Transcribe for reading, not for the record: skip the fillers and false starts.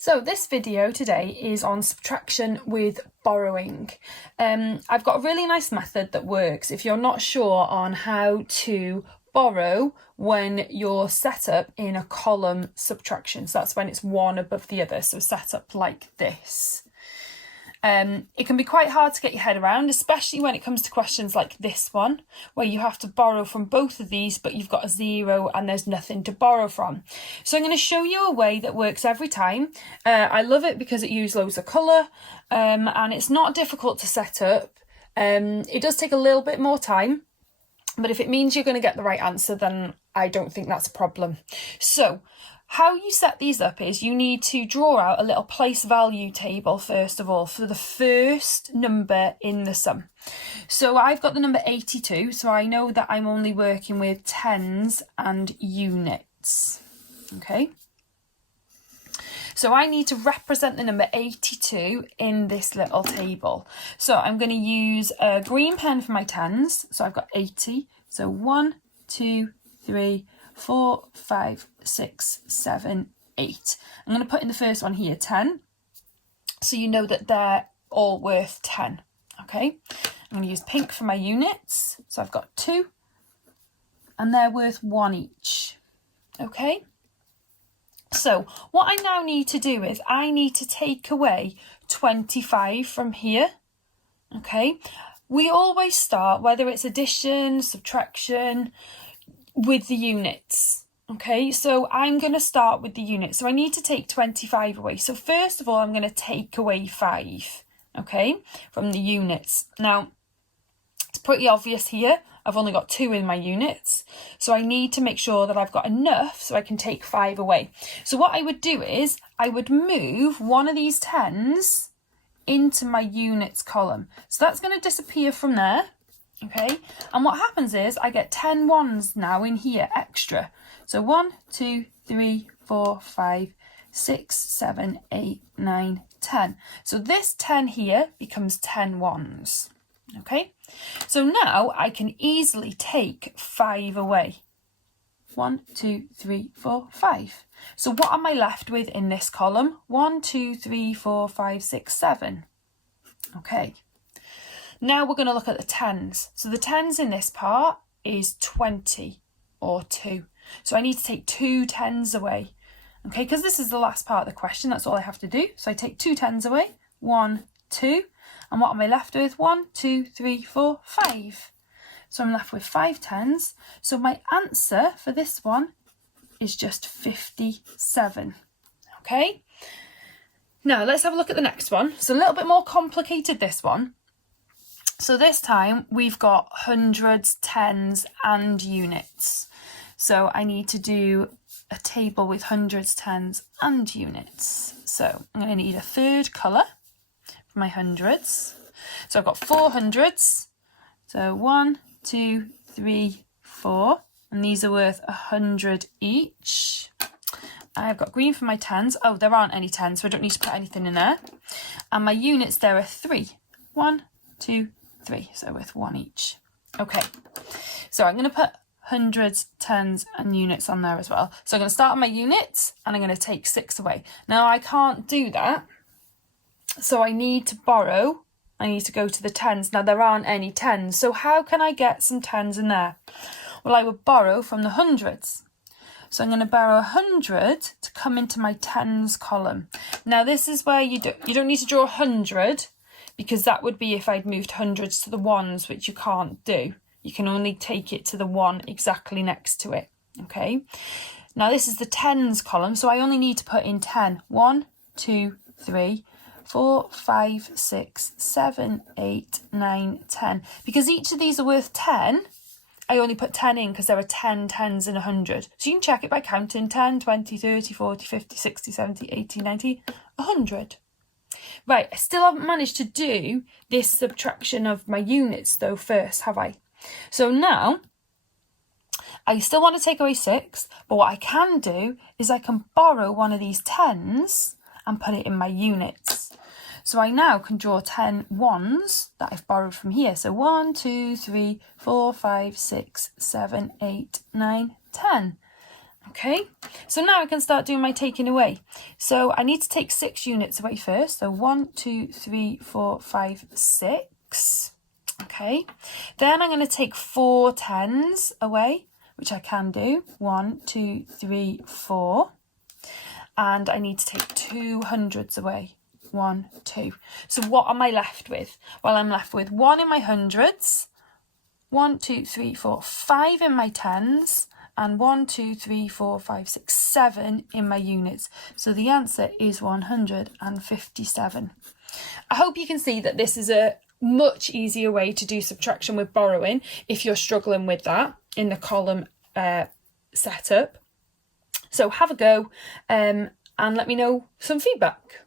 So this video today is on subtraction with borrowing. I've got a really nice method that works if you're not sure on how to borrow when you're set up in a column subtraction. So that's when it's one above the other, so set up like this. It can be quite hard to get your head around, especially when it comes to questions like this one, where you have to borrow from both of these, but you've got a zero and there's nothing to borrow from. So I'm going to show you a way that works every time. I love it because it uses loads of colour and it's not difficult to set up. It does take a little bit more time, but if it means you're going to get the right answer, then I don't think that's a problem. So how you set these up is you need to draw out a little place value table first of all for the first number in the sum. So I've got the number 82, so I know that I'm only working with tens and units. Okay. So I need to represent the number 82 in this little table. So I'm going to use a green pen for my tens. So I've got 80. So 1, 2, 3, 4, 5, 6, 7, 8. I'm going to put in the first one here 10, so you know that they're all worth 10. Okay, I'm going to use pink for my units, so I've got 2 and they're worth 1 each. Okay, so what I now need to do is I need to take away 25 from here. Okay, we always start, whether it's addition, subtraction, with the units. Okay, so I'm going to start with the units. So I need to take 25 away. So first of all, I'm going to take away 5, okay, from the units. Now, it's pretty obvious here. I've only got 2 in my units. So I need to make sure that I've got enough so I can take 5 away. So what I would do is I would move one of these 10s into my units column. So that's going to disappear from there. Okay, and what happens is I get 10 ones now in here extra. So 1, 2, 3, 4, 5, 6, 7, 8, 9, 10. So this 10 here becomes 10 ones. Okay, so now I can easily take 5 away. 1, 2, 3, 4, 5. So what am I left with in this column? 1, 2, 3, 4, 5, 6, 7. Okay. Now we're going to look at the tens. So the tens in this part is 20 or 2. So I need to take 2 tens away. Okay, because this is the last part of the question. That's all I have to do. So I take 2 tens away. 1, 2. And what am I left with? 1, 2, 3, 4, 5. So I'm left with 5 tens. So my answer for this one is just 57. Okay. Now let's have a look at the next one. It's a little bit more complicated, this one. So this time we've got hundreds, tens and units. So I need to do a table with hundreds, tens and units. So I'm going to need a third colour for my hundreds. So I've got 4 hundreds. So 1, 2, 3, 4. And these are worth 100 each. I've got green for my tens. Oh, there aren't any tens, so I don't need to put anything in there. And my units, there are 3. 1, 2, 3, so with 1 each. Okay, so I'm going to put hundreds, tens and units on there as well. So I'm going to start on my units and I'm going to take 6 away. Now I can't do that, so I need to borrow. I need to go to the tens. Now there aren't any tens, so how can I get some tens in there? Well, I would borrow from the hundreds. So I'm going to borrow 100 to come into my tens column. Now this is where you don't need to draw 100, because that would be if I'd moved hundreds to the ones, which you can't do. You can only take it to the one exactly next to it. Okay. Now this is the tens column, so I only need to put in 10. 1, 2, 3, 4, 5, 6, 7, 8, 9, 10. Because each of these are worth 10, I only put 10 in because there are 10 tens in 100. So you can check it by counting 10, 20, 30, 40, 50, 60, 70, 80, 90, 100. Right, I still haven't managed to do this subtraction of my units though first, have I? So now, I still want to take away 6, but what I can do is I can borrow one of these tens and put it in my units. So I now can draw 10 ones that I've borrowed from here. So 1, 2, 3, 4, 5, 6, 7, 8, 9, 10. Okay, so now I can start doing my taking away. So I need to take 6 units away first. So 1, 2, 3, 4, 5, 6. Okay, then I'm going to take 4 tens away, which I can do. 1, 2, 3, 4. And I need to take 2 hundreds away. 1, 2. So what am I left with? Well, I'm left with 1 in my hundreds, 1, 2, 3, 4, 5 in my tens, and 1, 2, 3, 4, 5, 6, 7 in my units. So the answer is 157. I hope you can see that this is a much easier way to do subtraction with borrowing if you're struggling with that in the column setup. So have a go and let me know some feedback.